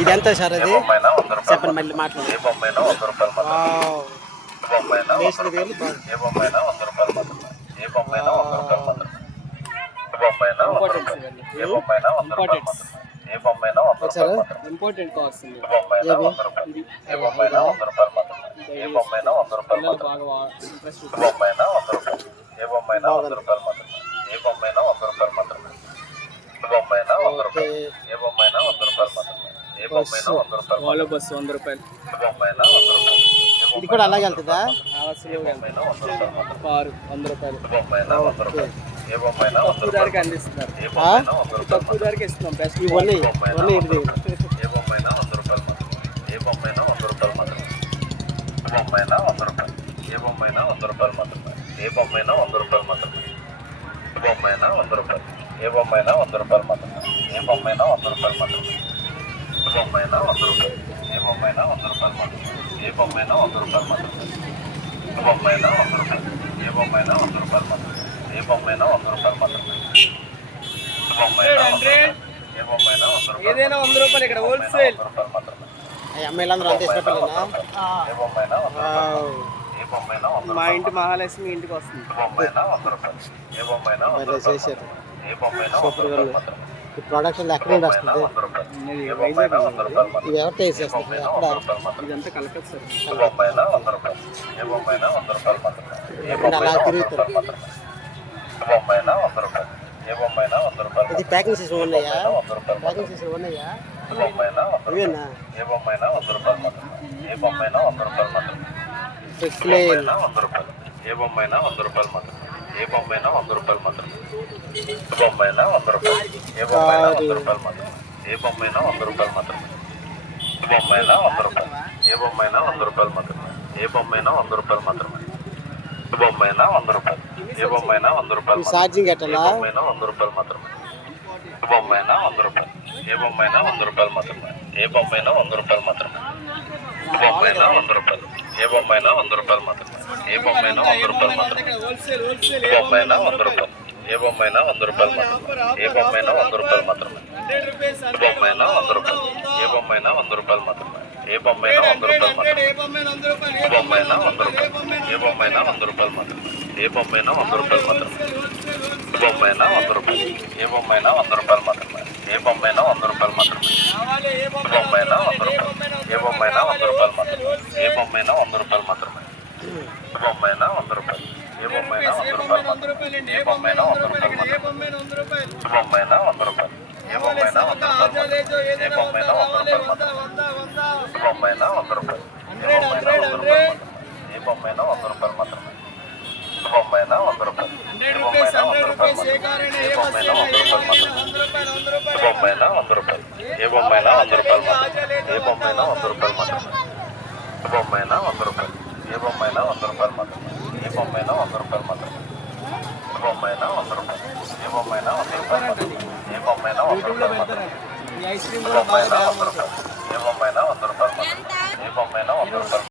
ఇది ఎంత సార్ అది చెప్పండి మళ్ళీ మాట్లాడండి. వేసినది కానీ ఇంపార్టెంట్ కాస్ట్ బాగా ఇంట్రెస్ట్ బస్సు 100 రూపాయలు. ఇది కూడా అలాగే వెళ్తుందా? కారు 100 రూపాయలు. తక్కువ ధరకి అందిస్తున్నారు. తక్కువ ధరకి ఇస్తున్నాం. బెస్ట్ ఇవన్నీ ఇది ఏదైనా 100 రూపాయలు ఇక్కడ హోల్సేల్. అమ్మాయిలందరూ అంతే ఇష్టపడలేనా? మా ఇంటి మహాలక్ష్మి ఇంటికి వస్తుంది. చేశారు సూపర్గా. ఈ ప్రొడక్షన్ ఎక్కడ నుండి వస్తుంది? వైజాగ్. ఇది ఎవరు టేస్ట్ చేస్తుంది? అక్కడ ఇదంతా కలకత్తా సార్. అలా తిరుగుతారు. ఇది ప్యాకింగ్ చేసి ఉన్నాయా? ప్యాకింగ్ చేసి ఉన్నాయా? ఇవేనా? ఛార్జింగ్ ఎట్లా? ఐస్ క్రీమ్ కూడా బాగా